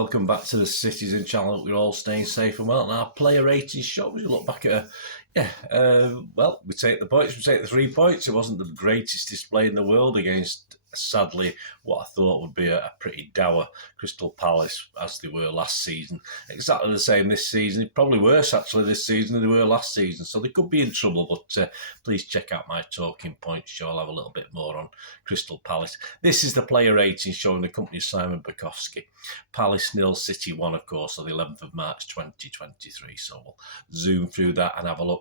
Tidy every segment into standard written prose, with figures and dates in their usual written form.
welcome back to the Citizen channel. We're all staying safe and well. And our player ratings show, we look back at well, we take the points, we take the 3 points. It wasn't the greatest display in the world against, sadly, what I thought would be a pretty dour Crystal Palace, as they were last season. Exactly the same this season, probably worse actually this season than they were last season. So they could be in trouble, but please check out my talking points show. I'll have a little bit more on Crystal Palace. This is the player rating showing the company of Simon Bajkowski. Palace 0, City 1, of course, on the 11th of March 2023. So we'll zoom through that and have a look.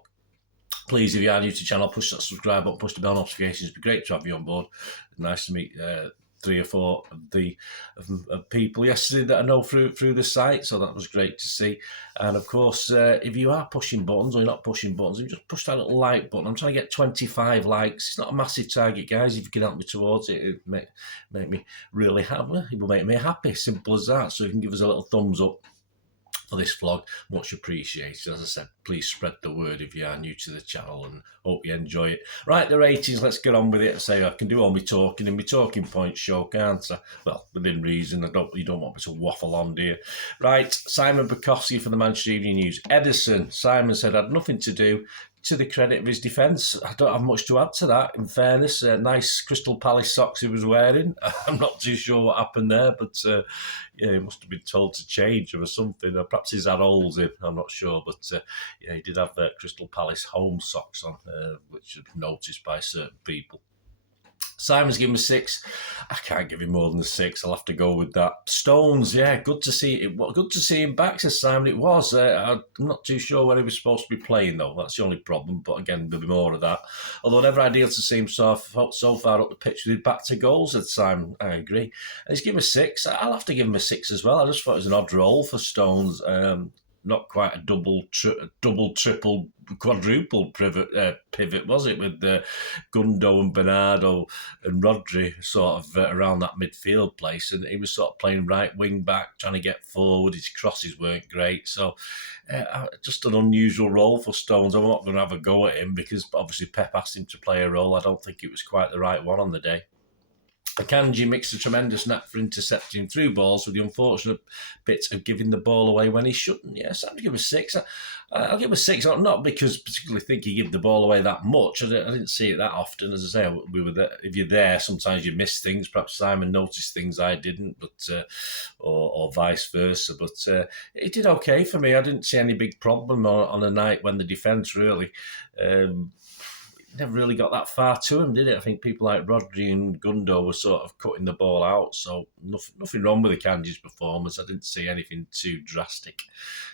Please, if you are new to the channel, push that subscribe button, push the bell notifications. It'd be great to have you on board. Nice to meet 3 or 4 of the people yesterday that I know through the site, so that was great to see. And of course, if you are pushing buttons or you're not pushing buttons, you just push that little like button. I'm trying to get 25 likes. It's not a massive target, guys. If you can help me towards it, it'd make me really happy. It will make me happy. Simple as that. So you can give us a little thumbs up for this vlog, much appreciated. As I said, please spread the word if you are new to the channel, and hope you enjoy it. Right, the ratings, let's get on with it. I say I can do all my talking in my talking points show, can't I? Well, within reason. You don't want me to waffle on, do you? Right, Simon Bajkowski for the Manchester Evening News. Edison, Simon said, had nothing to do. To the credit of his defence, I don't have much to add to that. In fairness, nice Crystal Palace socks he was wearing. I'm not too sure what happened there, but yeah, he must have been told to change or something. Or perhaps he's had holes in, I'm not sure. But yeah, he did have Crystal Palace home socks on, which have been noticed by certain people. Simon's given me 6. I can't give him more than a 6. I'll have to go with that. Stones, yeah, good to see it. Good to see him back, says Simon. It was. I'm not too sure where he was supposed to be playing, though. That's the only problem. But again, there'll be more of that. Although never ideal to see him so far up the pitch with his back to goals, said Simon. I agree. And he's given me 6. I'll have to give him a 6 as well. I just thought it was an odd role for Stones. Not quite a double, triple, quadruple pivot, was it? With Gundo and Bernardo and Rodri sort of around that midfield place. And he was sort of playing right wing back, trying to get forward. His crosses weren't great. So just an unusual role for Stones. I'm not going to have a go at him because obviously Pep asked him to play a role. I don't think it was quite the right one on the day. Akanji makes a tremendous knack for intercepting through balls with the unfortunate bit of giving the ball away when he shouldn't. Yes, I'd give a 6. I'll give a 6, not because I particularly think he gave the ball away that much. I didn't see it that often. As I say, we were there. If you're there, sometimes you miss things. Perhaps Simon noticed things I didn't, but or vice versa. But it did okay for me. I didn't see any big problem on a night when the defence really... never really got that far to him, did it? I think people like Rodri and Gundo were sort of cutting the ball out, so nothing wrong with the Akanji's performance. I didn't see anything too drastic.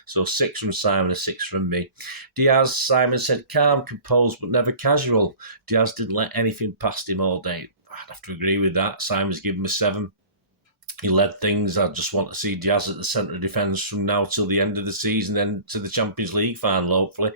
So 6 from Simon, a 6 from me. Diaz, Simon said, calm, composed, but never casual. Diaz didn't let anything past him all day. I'd have to agree with that. Simon's given him a 7. He led things. I just want to see Diaz at the centre of defence from now till the end of the season, then to the Champions League final, hopefully.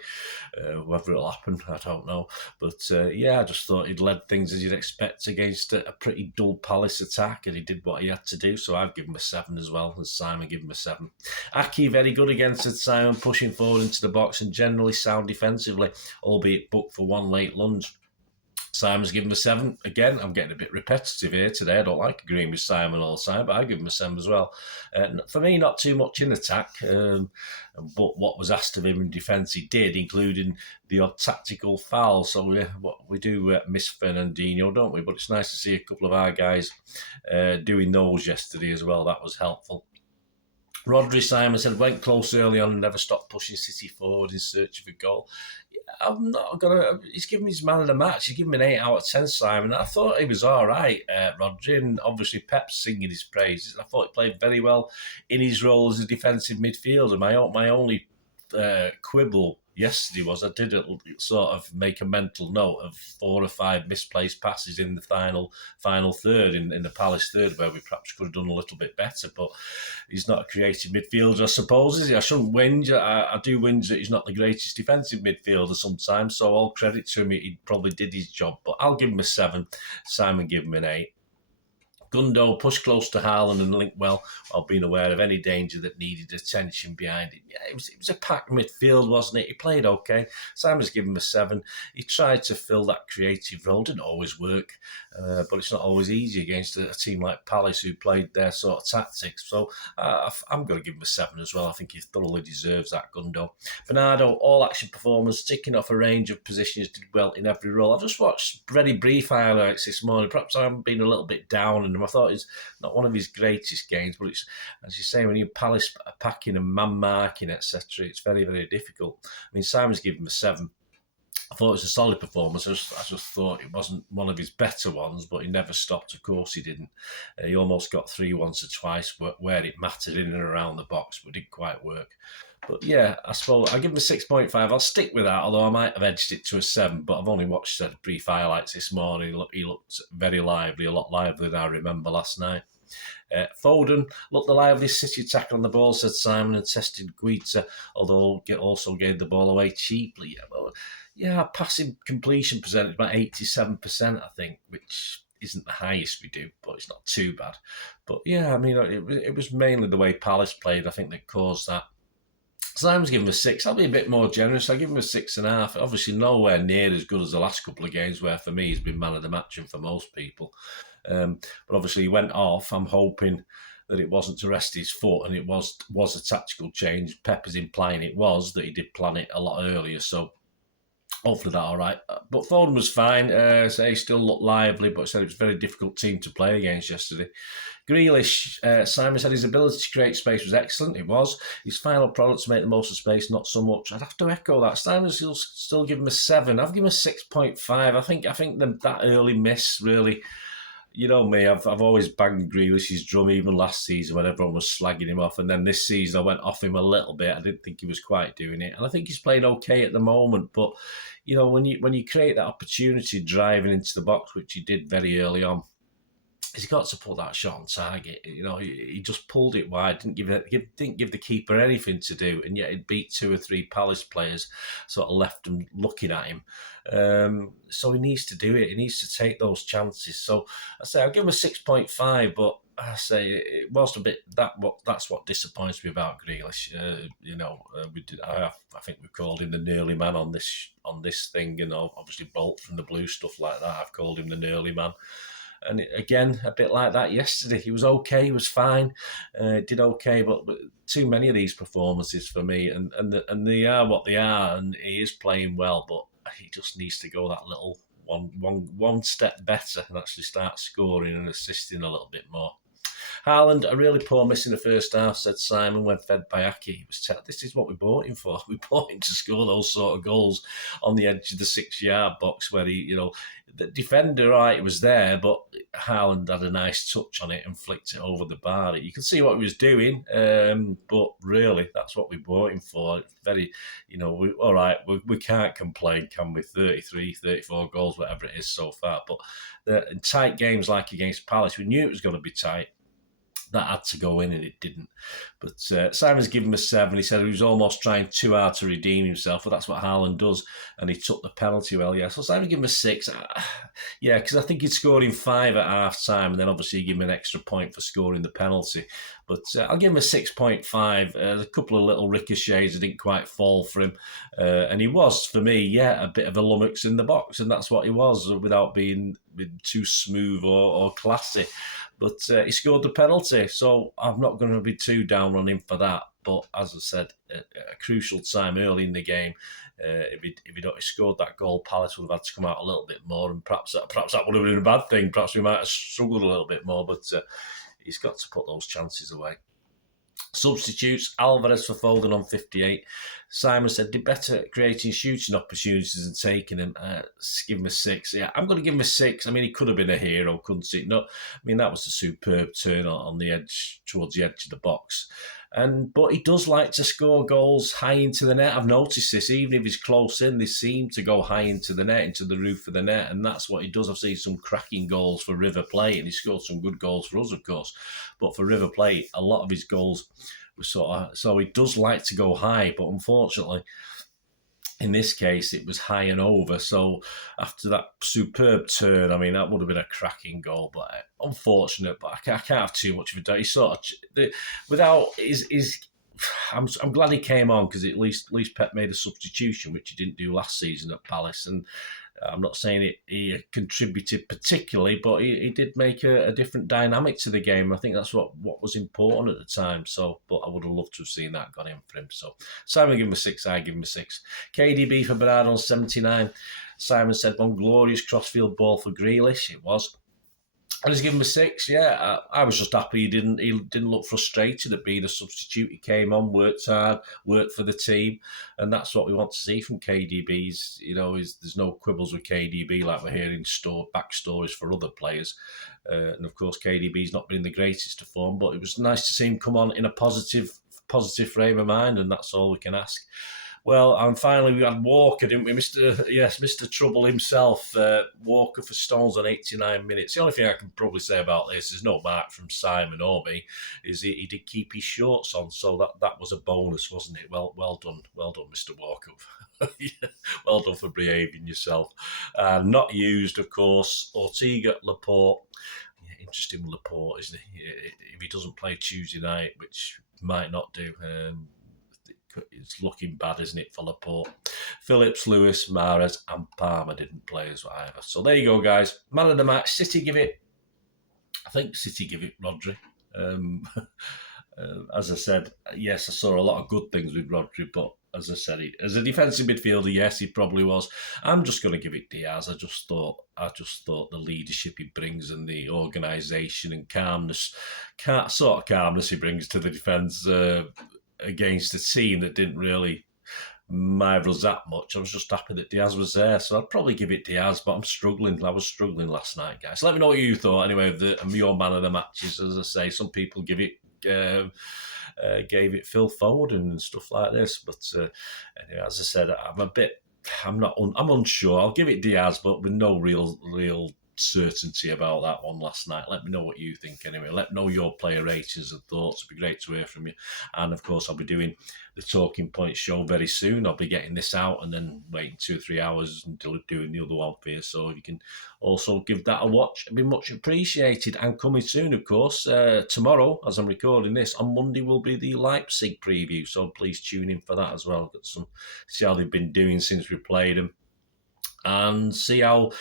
Whether it'll happen, I don't know. But yeah, I just thought he'd led things as you'd expect against a pretty dull Palace attack, and he did what he had to do. So I've given him a 7 as well, and Simon gave him a 7. Aki, very good against Simon, pushing forward into the box and generally sound defensively, albeit booked for one late lunge. Simon's given him a 7. Again, I'm getting a bit repetitive here today. I don't like agreeing with Simon all the time, but I give him a 7 as well. For me, not too much in attack, but what was asked of him in defence, he did, including the odd tactical foul. So we do miss Fernandinho, don't we? But it's nice to see a couple of our guys doing those yesterday as well. That was helpful. Rodri, Simon said, went close early on and never stopped pushing City forward in search of a goal. I'm not going to... He's given his man of the match. He's given me an 8 out of 10, Simon. I thought he was all right, Rodri, and obviously Pep's singing his praises. I thought he played very well in his role as a defensive midfielder. My only quibble yesterday was I did sort of make a mental note of 4 or 5 misplaced passes in the final third, in the Palace third, where we perhaps could have done a little bit better. But he's not a creative midfielder, I suppose, is he? I shouldn't whinge. I do whinge that he's not the greatest defensive midfielder sometimes, so all credit to him, he probably did his job. But I'll give him a 7. Simon give him an 8. Gundo pushed close to Haaland and linked well while being aware of any danger that needed attention behind it. Yeah, it was a packed midfield, wasn't it? He played okay. Simon's given him a 7. He tried to fill that creative role. Didn't always work, but it's not always easy against a team like Palace who played their sort of tactics. So I'm going to give him a 7 as well. I think he thoroughly deserves that, Gundo. Bernardo, all-action performance, ticking off a range of positions, did well in every role. I've just watched very brief highlights this morning. Perhaps I'm being a little bit down on him. I thought it's not one of his greatest games, but it's, as you say, when you Palace packing and man marking, etc., it's very, very difficult. I mean, Simon's given him a 7. I thought it was a solid performance. I just thought it wasn't one of his better ones, but he never stopped. Of course, he didn't. He almost got 3 once or twice where it mattered in and around the box, but didn't quite work. But yeah, I suppose I'll give him a 6.5. I'll stick with that, although I might have edged it to a 7. But I've only watched brief highlights this morning. He looked very lively, a lot livelier than I remember last night. Foden looked the liveliest City attacker on the ball, said Simon, and tested Guita, although also gave the ball away cheaply. Yeah, passing completion percentage about 87%, I think, which isn't the highest we do, but it's not too bad. But yeah, I mean, it was mainly the way Palace played, I think, that caused that. Simon's given him a 6. I'll be a bit more generous. I'll give him a 6.5. Obviously, nowhere near as good as the last couple of games, where for me he's been man of the match and for most people. But obviously, he went off. I'm hoping that it wasn't to rest his foot, and it was a tactical change. Pepper's implying it was, that he did plan it a lot earlier. So hopefully that all right. But Foden was fine. So he still looked lively, but said it was a very difficult team to play against yesterday. Grealish, Simon said his ability to create space was excellent. It was. His final product to make the most of space, not so much. I'd have to echo that. Simon's still give him a 7. I've given him a 6.5. I think that early miss really, you know me, I've always banged Grealish's drum, even last season when everyone was slagging him off. And then this season I went off him a little bit. I didn't think he was quite doing it. And I think he's playing okay at the moment. But, you know, when you create that opportunity driving into the box, which he did very early on, he's got to put that shot on target. You know, he just pulled it wide, didn't give the keeper anything to do, and yet he beat 2 or 3 Palace players, sort of left them looking at him. So he needs to do it. He needs to take those chances. So I say I'll give him a 6.5, but I say it was a bit that's what disappoints me about Grealish. I think we called him the nearly man on this thing, you know, obviously Bolt from the Blue, stuff like that. I've called him the nearly man. And again, a bit like that yesterday. He was okay, he was fine, did okay, but too many of these performances for me, and they are what they are, and he is playing well, but he just needs to go that little one step better and actually start scoring and assisting a little bit more. Haaland, a really poor miss in the first half, said Simon, when fed by Aki. This is what we bought him for. We bought him to score those sort of goals on the edge of the 6-yard box where he, you know, the defender, right, he was there, but Haaland had a nice touch on it and flicked it over the bar. You could see what he was doing, but really, that's what we bought him for. Very, you know, we can't complain, can we? 33, 34 goals, whatever it is so far. But in tight games like against Palace, we knew it was going to be tight. That had to go in and it didn't. But Simon's given him a 7. He said he was almost trying too hard to redeem himself, but that's what Haaland does. And he took the penalty well, yeah. So Simon's given him a 6. Yeah, because I think he'd scored in 5 at half time, and then obviously he gave him an extra point for scoring the penalty. But I'll give him a 6.5. A couple of little ricochets that didn't quite fall for him. And he was, for me, yeah, a bit of a lummox in the box, and that's what he was, without being too smooth or classy. But he scored the penalty, so I'm not going to be too down on him for that. But as I said, a crucial time early in the game. If he'd scored that goal, Palace would have had to come out a little bit more, and perhaps that would have been a bad thing. Perhaps we might have struggled a little bit more, but he's got to put those chances away. Substitutes, Alvarez for Foden on 58. Simon said, did better at creating shooting opportunities and taking them. Give him a 6. Yeah, I'm going to give him a 6. I mean, he could have been a hero, couldn't he? No, I mean, that was a superb turn on the edge, towards the edge of the box. But he does like to score goals high into the net. I've noticed this. Even if he's close in, they seem to go high into the net, into the roof of the net, and that's what he does. I've seen some cracking goals for River Plate, and he scored some good goals for us, of course. But for River Plate, a lot of his goals were so he does like to go high, but unfortunately, in this case, it was high and over. So after that superb turn, I mean, that would have been a cracking goal. But unfortunate, but I can't have too much of a doubt. He sort of, without his I'm glad he came on, because at least Pep made a substitution, which he didn't do last season at Palace. And I'm not saying he contributed particularly, but he did make a different dynamic to the game. I think that's what was important at the time. So, but I would have loved to have seen that gone in for him. So Simon give him a 6, I give him a 6. KDB for Bernardo 79. Simon said one glorious crossfield ball for Grealish. It was. I just give him a 6. Yeah, I was just happy he didn't look frustrated at being a substitute. He came on, worked hard, worked for the team, and that's what we want to see from KDB's. There's no quibbles with KDB like we're hearing backstories for other players. And of course, KDB's not been in the greatest of form, but it was nice to see him come on in a positive frame of mind, and that's all we can ask. Well, and finally we had Walker, didn't we? Mr. Trouble himself, Walker for Stones on 89 minutes. The only thing I can probably say about this is no mark from Simon or me, is he did keep his shorts on, so that was a bonus, wasn't it? Well done, Mr. Walker. Well done for behaving yourself. Not used, of course, Ortega, Laporte. Yeah, interesting with Laporte, isn't he? If he doesn't play Tuesday night, which might not do, it's looking bad, isn't it, for Laporte? Phillips, Lewis, Mahrez and Palmer didn't play as well either. So there you go, guys. Man of the match, City give it Rodri. As I said, yes, I saw a lot of good things with Rodri, but as I said, as a defensive midfielder, yes, he probably was. I'm just going to give it Diaz. I just thought the leadership he brings and the organisation and calmness he brings to the defence against a team that didn't really marvel us that much. I was just happy that Diaz was there, so I'd probably give it Diaz, but I'm struggling. I was struggling last night, guys. Let me know what you thought anyway of your man of the matches. As I say, some people gave it Phil Foden and stuff like this, but anyway, as I said, I'm unsure. I'll give it Diaz, but with no real certainty about that one last night. Let me know what you think anyway. Let me know your player ratings and thoughts. It'd be great to hear from you. And of course, I'll be doing the Talking Point show very soon. I'll be getting this out and then waiting 2 or 3 hours until doing the other one for you. So if you can also give that a watch, it'd be much appreciated. And coming soon, of course, tomorrow, as I'm recording this, on Monday will be the Leipzig preview. So please tune in for that as well. See how they've been doing since we played them, and see how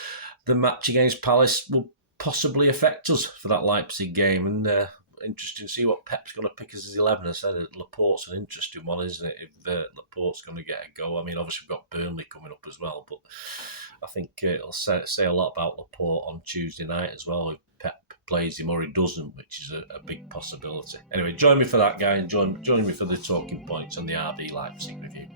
the match against Palace will possibly affect us for that Leipzig game. And interesting to see what Pep's going to pick as his 11. I said Laporte's an interesting one, isn't it? If Laporte's going to get a go. I mean, obviously we've got Burnley coming up as well, but I think it'll say a lot about Laporte on Tuesday night as well. If Pep plays him or he doesn't, which is a big possibility. Anyway, join me for that, guy, and join me for the Talking Points on the RB Leipzig review.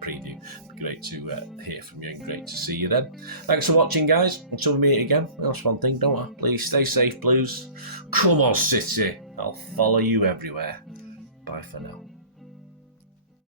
Preview. Great to hear from you and great to see you then. Thanks for watching, guys. Until we meet again, that's one thing, don't I? Please stay safe, Blues. Come on, City. I'll follow you everywhere. Bye for now.